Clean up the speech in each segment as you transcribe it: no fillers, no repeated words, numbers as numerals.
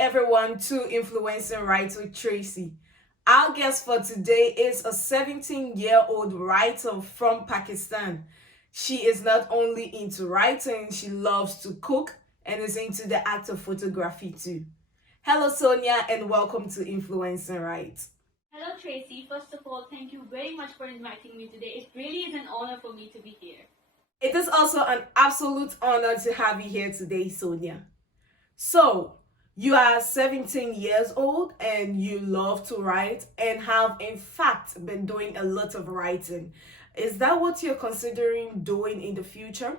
everyone to Influencing Right with Tracy. Our guest for today is a 17-year-old writer from Pakistan. She is not only into writing, she loves to cook and is into the act of photography too. Hello Sonia and welcome to Influencing Right. Hello, Tracy. First of all, thank you very much for inviting me today. It really is an honor for me to be here. It is also an absolute honor to have you here today, Sonia. So, you are 17 years old and you love to write and have, in fact, been doing a lot of writing. Is that what you're considering doing in the future?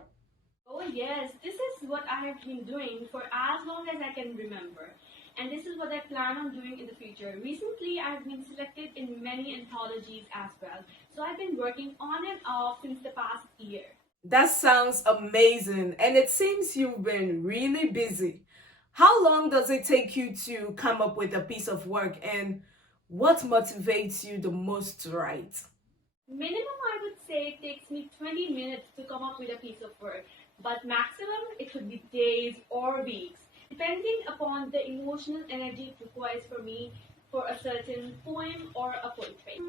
Oh, yes, this is what I have been doing for as long as I can remember. And this is what I plan on doing in the future. Recently, I have been selected in many anthologies as well. So I've been working on and off since the past year. That sounds amazing, and it seems you've been really busy. How long does it take you to come up with a piece of work, and what motivates you the most to write? Minimum, I would say it takes me 20 minutes to come up with a piece of work, but maximum, it could be days or weeks, depending upon the emotional energy it requires for me for a certain poem or a poetry.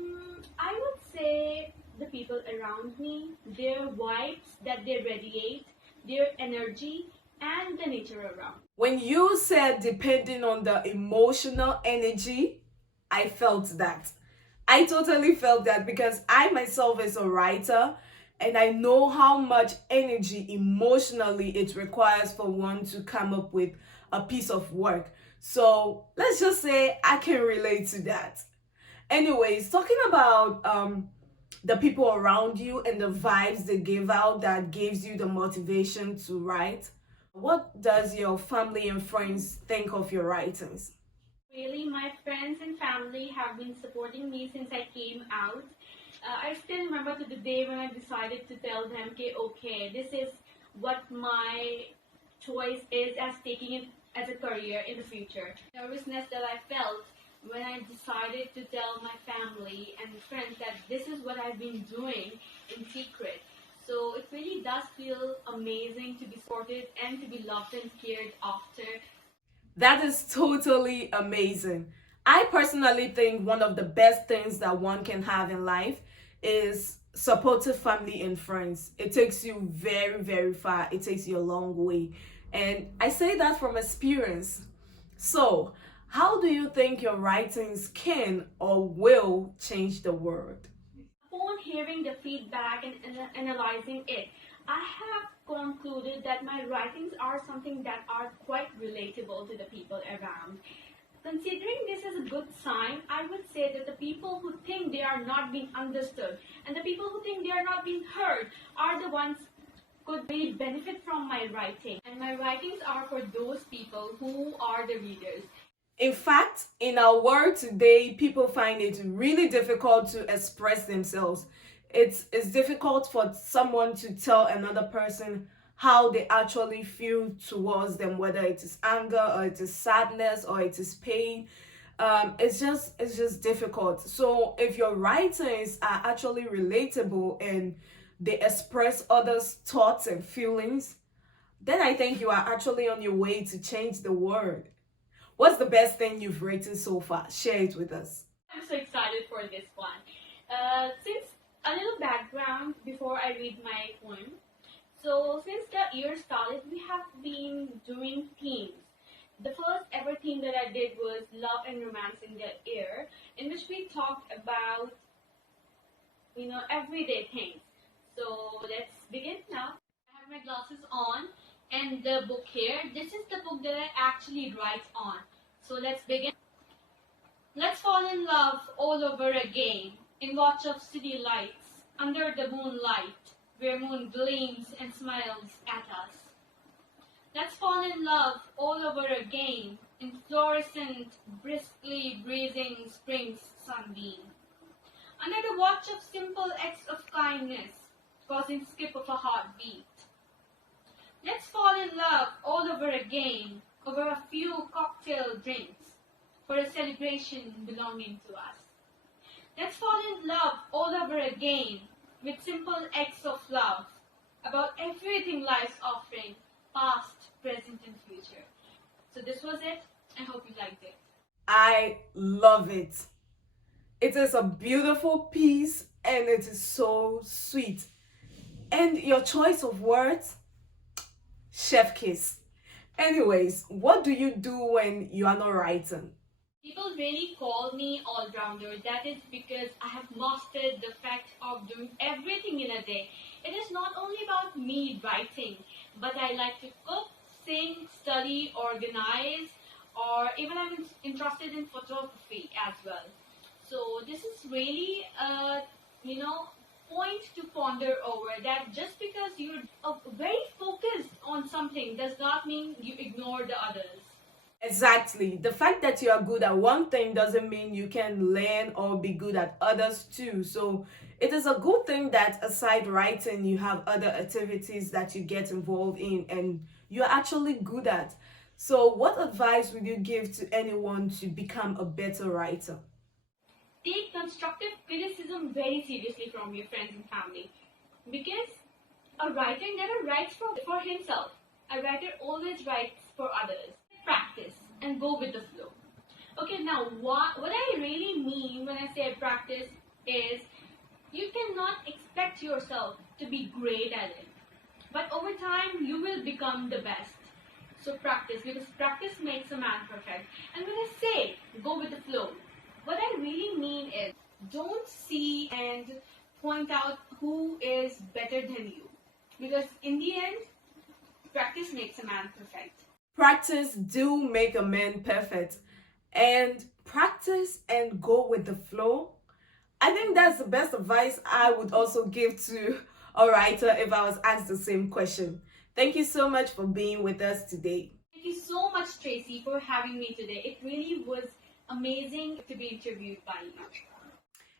I would say the people around me, their vibes that they radiate, their energy, and the nature around. When you said depending on the emotional energy, I felt that. I totally felt that because I myself is a writer and I know how much energy emotionally it requires for one to come up with a piece of work. So let's just say I can relate to that. Anyways, talking about the people around you and the vibes they give out that gives you the motivation to write, what does your family and friends think of your writings? Really, my friends and family have been supporting me since I came out. I still remember to the day when I decided to tell them, okay, this is what my choice is as taking it as a career in the future. Nervousness that I felt when I decided to tell my family and friends that this is what I've been doing in secret. So it really does feel amazing to be supported and to be loved and cared after. That is totally amazing. I personally think one of the best things that one can have in life is supportive family and friends. It takes you very, very far. It takes you a long way. And I say that from experience. So, how do you think your writings can or will change the world? Upon hearing the feedback and analyzing it, I have concluded that my writings are something that are quite relatable to the people around. Considering this as a good sign, I would say that the people who think they are not being understood and the people who think they are not being heard are the ones who could really benefit from my writing. And my writings are for those people who are the readers. In fact, in our world today, people find it really difficult to express themselves. It's difficult for someone to tell another person how they actually feel towards them, whether it is anger or it is sadness or it is pain. It's just difficult. So if your writings are actually relatable and they express others' thoughts and feelings, then I think you are actually on your way to change the world. What's the best thing you've written so far? Share it with us. I'm so excited for this one. Since a little background before I read my poem. So since the year started, we have been doing themes. The first ever theme that I did was love and romance in the air, in which we talked about, everyday things. So let's begin now. I have my glasses on and the book here. This is the book that I actually write on. So let's begin. Let's fall in love all over again, in watch of city lights, under the moonlight, where moon gleams and smiles at us. Let's fall in love all over again, in fluorescent, briskly breezing spring's sunbeam. Under the watch of simple acts of kindness, causing skip of a heartbeat. Let's fall in love all over again, over a few cocktail drinks, for a celebration belonging to us. Let's fall in love all over again, with simple acts of love, about everything life's offering, past, present, and future. So this was it. I hope you liked it. I love it. It is a beautiful piece and it is so sweet. And your choice of words, chef kiss. Anyways, what do you do when you are not writing? People really call me all-rounder. That is because I have mastered the fact of doing everything in a day. It is not only about me writing, but I like to cook, sing, study, organize, or even I'm interested in photography as well. So this is really a point to ponder over, that just because you're very focused on something does not mean you ignore the others. Exactly. The fact that you are good at one thing doesn't mean you can learn or be good at others too. So it is a good thing that aside writing, you have other activities that you get involved in and you're actually good at. So, what advice would you give to anyone to become a better writer? Take constructive criticism very seriously from your friends and family, because a writer never writes for himself. A writer always writes for others. Practice and go with the flow. Okay, now what I really mean when I say practice is you cannot expect yourself to be great at it, but over time you will become the best. So practice, because practice makes a man perfect. And when I say go with the flow, what I really mean is don't see and point out who is better than you, because in the end, practice makes a man perfect. Practice do make a man perfect. And practice and go with the flow. I think that's the best advice I would also give to a writer if I was asked the same question. Thank you so much for being with us today. Thank you so much, Tracy, for having me today. It really was amazing to be interviewed by you.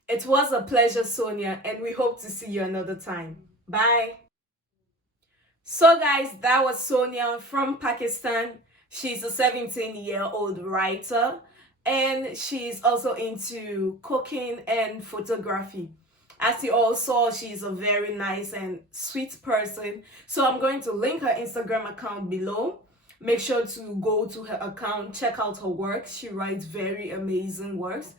It was a pleasure, Sonia, and we hope to see you another time. Bye. So, guys, that was Sonia from Pakistan. She's a 17-year-old writer and she's also into cooking and photography. As you all saw, she's a very nice and sweet person. So, I'm going to link her Instagram account below. Make sure to go to her account, check out her work. She writes very amazing works.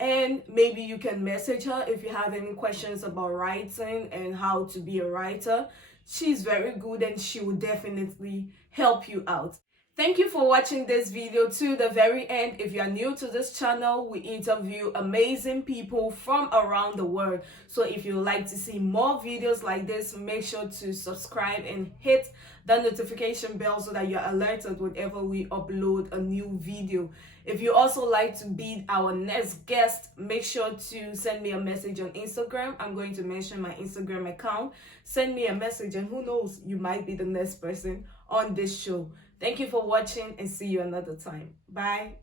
And maybe you can message her if you have any questions about writing and how to be a writer. She's very good and she will definitely help you out. Thank you for watching this video to the very end. If you are new to this channel, we interview amazing people from around the world. So if you would like to see more videos like this, make sure to subscribe and hit the notification bell so that you're alerted whenever we upload a new video. If you also like to be our next guest, make sure to send me a message on Instagram. I'm going to mention my Instagram account. Send me a message and who knows, you might be the next person on this show. Thank you for watching and see you another time. Bye.